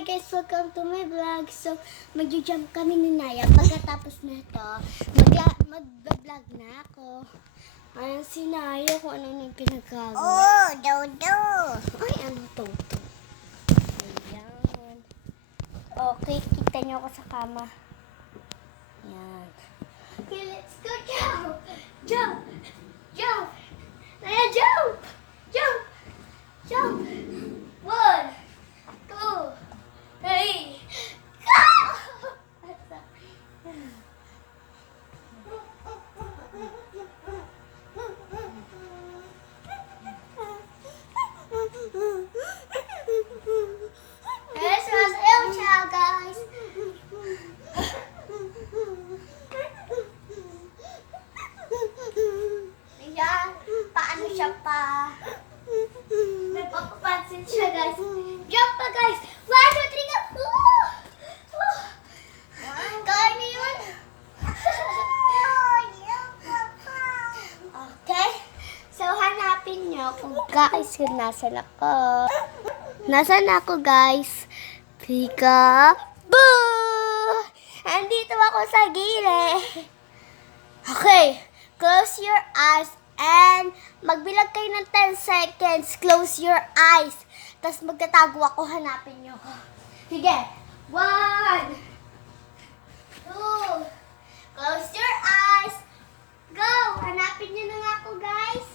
Hi guys, welcome to my vlog. So, mag-jump kami ni Naya. Pagkatapos na ito, mag-vlog na ako. Ayan si Naya kung ano yung pinagagawa. Oh, Dodo. Ay, ano to? Ayan. Okay, kita niyo ako sa kama. Ayan. Okay, let's go, jump! Jump! Jump! Naya, jump! Jump! Jump! 1, 2, 3, go! This was ciao guys. Ayan, paano siya pa? Nagpapapansin siya guys. Jump pa guys. 1, 2, 3, go! Kaya niyo yun? Okay. So, hanapin niyo kung guys kung nasan ako. Nasaan ako guys? Peekaboo! Andito ako sa gilid. Okay. Close your eyes and magbilag kayo ng 10 seconds. Close your eyes. Tapos magtatago ako, hanapin niyo ako. Sige. 1, 2, close your eyes. Go! Hanapin niyo na nga ako, guys.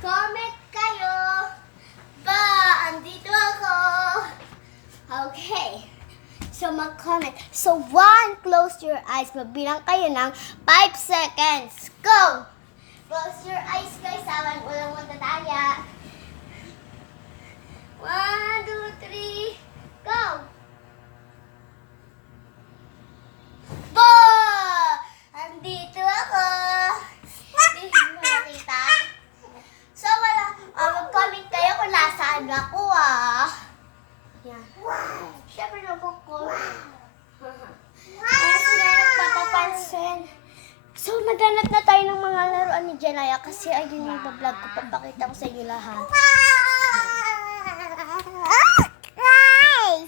Comment kayo. Ba, andito ako. Okay. So, mag-comment. So, 1, close your eyes. Magbilang kayo ng 5 seconds. Go! Close your eyes, guys. Walang matataya. 1, 2, 3, go! Bo! Andito ako. Hindi mo nakita. So, mag-comment kayo kung nasaan ako, Yan. Siyempre nagko-comment. Kaya sila nagpapapansin. So, naghanap na tayo ng mga laruan ni Janaya kasi ayun yung vlog ko. Papakita ko sa inyo lahat.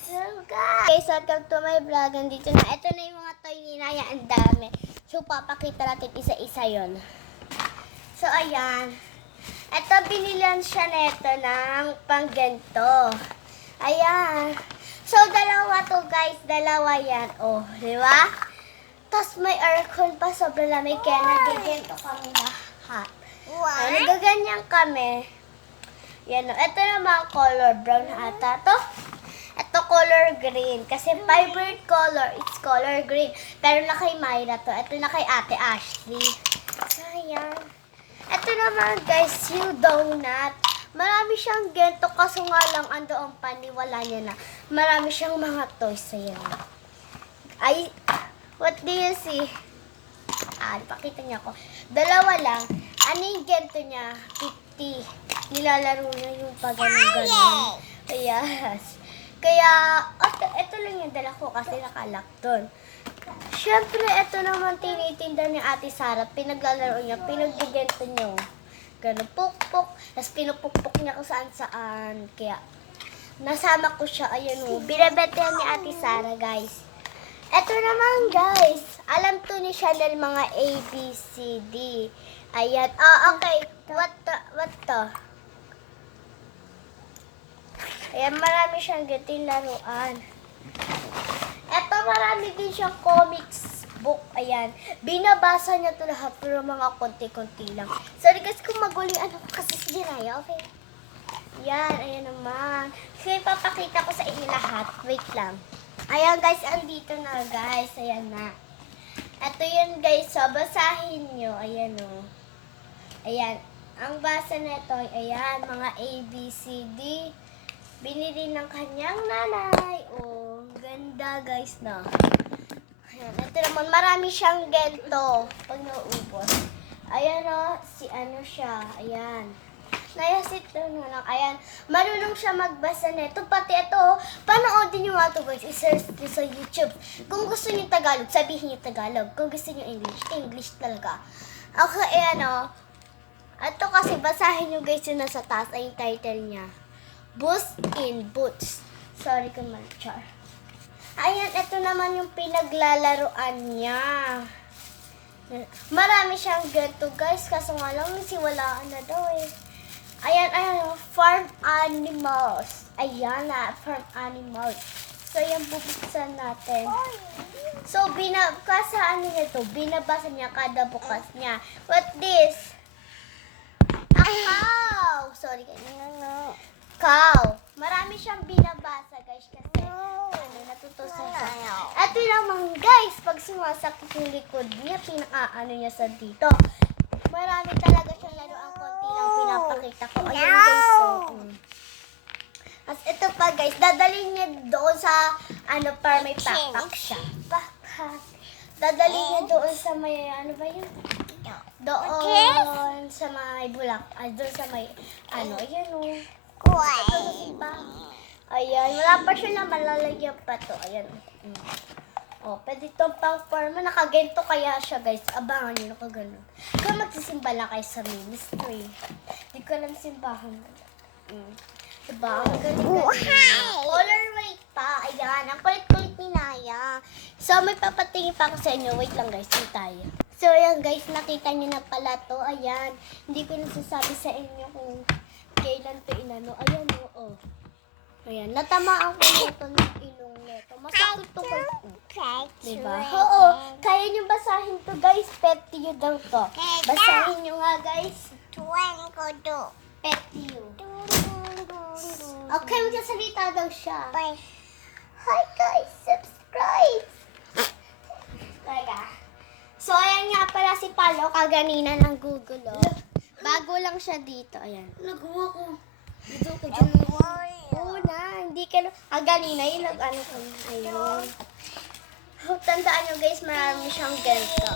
So, guys, welcome to my vlog. Andito na. Ito na yung mga toy ni Naya. Ang dami. So, papakita natin isa-isa yon. So, ayan. Ito, binilan siya neto ng pangganto. Ayan. So, dalawa to guys. Dalawa yan. Oh, di ba? Tapos may aircon pa. Sobrang lamig. Kaya nagigento kami lahat. Nagaganyan kami. Yan o. Ito naman color brown ata to. Ito color green. Kasi favorite color, it's color green. Pero na kay Myra to. Ito na kay Ate Ashley. So, ayan. Ito naman guys, yung donut. Marami siyang gento kaso nga lang ando ang paniwala niya na. Marami siyang mga toys. Ayan. Ay, what do you see? Pakita niya ako. Dalawa lang. Ano yung gento niya? 50. Nilalaro niya yung pag-ganon. Yes. Kaya, ito lang yung dala ko kasi nakalak doon. Siyempre, ito naman tinitinda ni Ate Sarah. Pinaglalaro niya, pinagbigento niyo. Ganun, pukpuk. Tapos pinupukpuk niya kung saan-saan. Kaya, nasama ko siya. Ayan o. Binabete ni Ate Sarah, guys. Ito naman, guys. Alam to ni Chanel mga A, B, C, D. Ayan. Okay. What to? Ayan, marami siyang ganting laruan. Eto, marami din siyang comics book. Ayan. Binabasa niya to lahat, pero mga konti-konti lang. Sorry guys, kung maguling ano ko kasi si Jiraya, okay? Yan, ayan naman. So, ipapakita ko sa inyo lahat. Wait lang. Ayan guys, andito na guys. Ayan na. Eto yun guys, so basahin nyo. Ayan o. Ayan. Ang basa nito, ayan, mga A, B, C, D. Binili ng kanyang nanay. Oh, ganda guys na. Ayan, ito naman, marami siyang gento pag nauubos. Ayan o, si ano siya. Ayan. Nayasit na lang. Ayan, marunong siya magbasa nito. Pati ito, panoodin nyo nga ito guys. I-search nyo sa YouTube. Kung gusto nyo Tagalog, sabihin nyo Tagalog. Kung gusto nyo English, English talaga. Okay, ayan o. Ito kasi, basahin nyo guys yung nasa taas ay yung title niya. Boost in Boots. Sorry kung mal-char. Ayan, ito naman yung pinaglalaroan niya. Marami siyang ganito guys, kaso nga lang siwalaan na daw eh. Ayan, farm animals. Ayan na, farm animals. So, yan bubuksan natin. So, kasaan niya ito? Binabasa niya kada bukas niya. What this? A cow! Sorry guys. Cow. Marami siyang binabasa guys kasi natutusan siya. Ito naman guys, pag sumasakit yung likod niya, pinakaano niya sa dito. Marami talaga siyang laro. Ang konti lang pinapakita ko. Ayan guys, so. As ito pa guys, dadalhin niya doon sa, para may backpack siya. Backpack. Dadalhin niya doon sa may, ano ba yun? Doon sa may bulak. Doon sa may, ayan o. Ayan, wala pa siya na malalagyan pa to. Ayan. Pwede itong pang-forma. Nakagento kaya siya, guys. Abangan nyo, nakaganon. Kaya magsisimba lang kayo sa ministry. Hindi ko lang simbahan. Diba? Ang galing-galing. Color rate pa. Ayan, ang kulit-kulit ni Naya. So, may papatingin pa ako sa inyo. Wait lang, guys. Wait tayo. So, ayan, guys. Nakita nyo na pala to. Ayan. Hindi ko nasasabi sa inyo kung kailan to inano. Ayan, oo. Ayan, natamaan ko nito ng ilong nito. Masakit to guys. Diba? Oo. Kaya nyo basahin to guys. Pet you daw to. Basahin nyo nga guys. Pet you. Okay, magsasalita daw siya. Hi guys, subscribe. Teka. So, ayan nga pala si Palo kaganina ng Google. Bago lang siya dito. Ayan. Nagawa ko. Dito ko dyan. Oo na. Hindi ka na. Ganina yung ko. Ayun. Tandaan nyo guys, marami siyang ganito.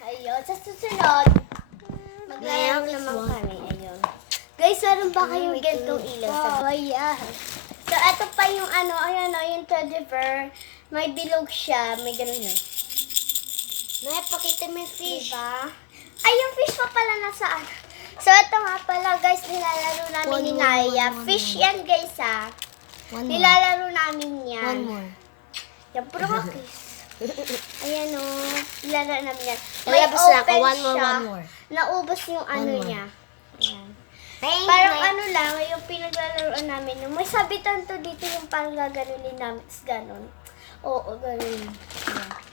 Ayun. Sa susunod, maglayang naman kami. Ayun. Guys, meron ba kayong ganitong ilaw? Ayan. So, ito pa yung ayan yung teddy bear. May bilog siya. May ganun yun. Pakita mo yung fish. Diba? Ay, yung fish pa pala nasaan. So, ito nga pala, guys, nilalaro namin ni Naya. Fish yan, guys, ha. Nilalaro namin yan. One more. Yan, puro kiss. Ayan, o. Nilalaro namin yan. May May na ako. open One siya. more. Naubos yung more. niya. Ayan. Parang lang, yung pinaglalaroan namin. May sabitan to dito yung parang gaganunin namin. Tapos ganon. Oo, ganon. Ayan.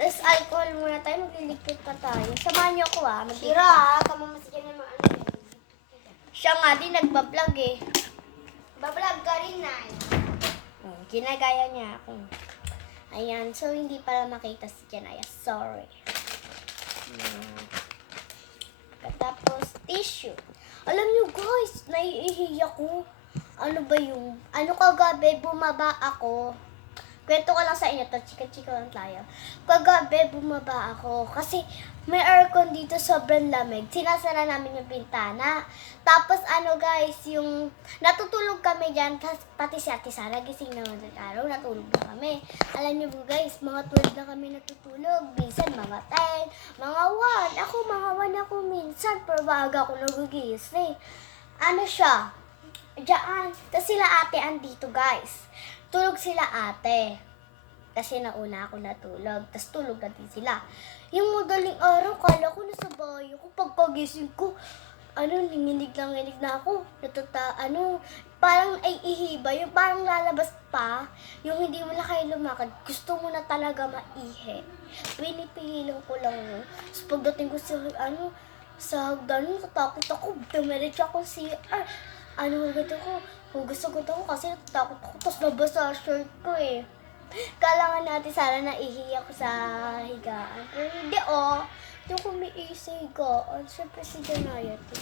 Tapos alcohol muna tayo, magliligpit pa tayo. Samahan niyo ako Sira kamamasya naman Siya nga din nagbablog eh. Bablog ka rin na. Ginagaya niya ako. Ayan, so hindi pala makita si Janaya. Sorry. Tapos tissue. Alam niyo guys, naiihi ako. Ano ba yung, kagabi bumaba ako. Kwento ko lang sa inyo to, chika-chika lang tayo. Kagabi, bumaba ako. Kasi may aircon dito, sobrang lamig. Sinasara namin yung bintana. Tapos guys, yung natutulog kami dyan, pati si Ate Sara, gising naman ng araw, natulog na kami. Alam niyo po guys, mga 12 na kami natutulog. Minsan mga 10, mga 1. Ako, mga 1 ako minsan, pero baga ako nagugising. Siya? Diyan. Tapos sila ate andito guys. Tulog sila ate. Kasi nauna ako natulog. Tapos tulog na din sila. Yung madaling araw, kala ko nasa bahay ako. Pagkagising ko, nanginig na ako. Parang ay ihiba. Yung parang lalabas pa. Yung hindi mo na kayo lumakad. Gusto mo na talaga maihi. Pinipigilan ko lang. Tapos pagdating ko sa hagdan, natatakot ako. Dumiretso ako CR. Hugas-hugas ako kasi natatakot ako. Tapos nabasa shirt ko eh. Kailangan natin sana naihi ako sa higaan. Pero hindi Hindi ko may sa higaan. Siyempre si Janaya to.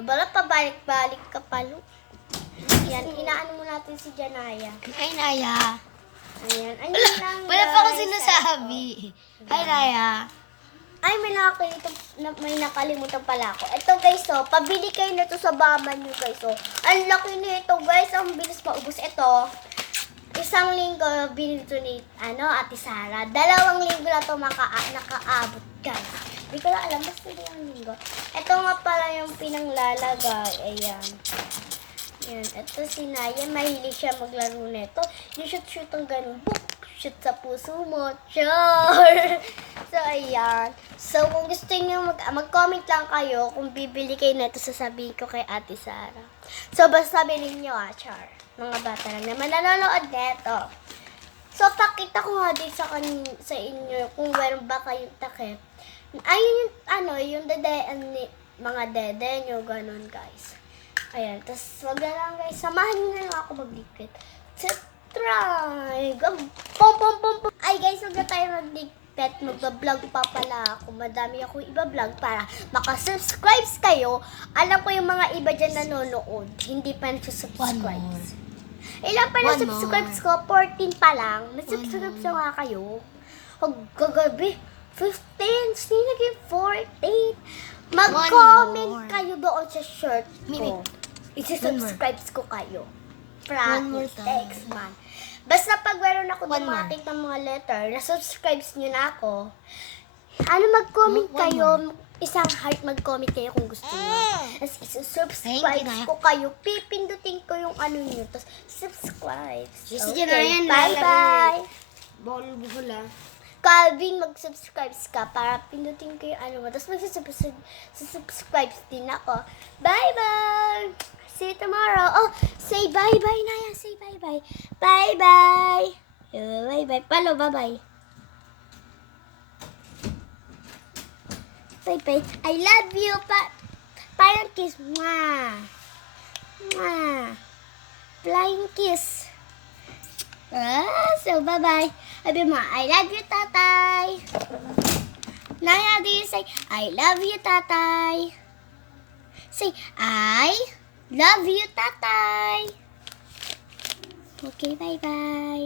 Nabala pabalik-balik ka palo. Yan, inaano mo natin si Janaya. Ay, Naya. Ayan, ayun lang. Wala pa ako sinasabi. Hi, Naya. Ay, may nakalimutan pala ako. Ito guys, pabili kayo na to sa Baman nyo guys. Ang laki nito guys, ang bilis maubos. Ito, isang linggo binili to ni Ate Sara. 2 linggo na to nakaabot guys. Hindi ko na alam, basta yung linggo. Ito nga pala yung pinanglalagay. Ayan. Ayan. Ito si Naya, mahilig siya maglaro nito. Yung shoot ang ganun. Boop! Shoot sa puso mo. Char! So, ayan. So, kung gusto niyo mag-comment lang kayo kung bibili kayo nito, sasabihin ko kay Ate Sara. So, basta bilhin nyo Char. Mga bata lang naman nanonood neto. So, pakita ko nga din sa inyo kung meron ba kayong takip. Ayun yung mga dede nyo, ganun guys. Ayan, tapos wag na lang guys, samahan nyo na lang ako magdikit. Try! Pom pom pom pom! Ay guys, wag na tayo magdikit. Magbablog pa pala ako. Madami akong iba-vlog para makasubscribe kayo. Alam ko yung mga iba dyan nanonood. Hindi pa nagsusubscribe. Ilan pa na subscribe ko? 14 pa lang. Mag-subscribe sa nga kayo. Gagabi, 15. Sino naging 14? Mag-comment kayo doon sa shirt ko. Isi-subscribe ko kayo. One more Promise. time. Thanks, man. Basta pag meron ako dumating ng mga letter, na-subscribe nyo na ako, mag-comment kayo. Isang heart mag-comment kayo kung gusto nyo. Tapos isi-subscribe Thank you, Naya. ko kayo. Pipindutin ko yung nyo. Tapos subscribe. Yes, Naya, Bye-bye. Bol ah. Calvin, mag-subscribe ka para pindutin ko yung mo. Tapos mag-subscribe din ako. Bye-bye! See you tomorrow. Oh, say bye-bye, Naya. Say bye-bye. Bye-bye. Bye-bye. Palo, bye-bye. Bye-bye. I love you. Parang kiss. Mwah. Mwah. Flying kiss. So, bye-bye. Sabi mo, I love you, tatay. Naya, do you say, I love you, tatay? Say, I love you, tatay. Okay, bye-bye.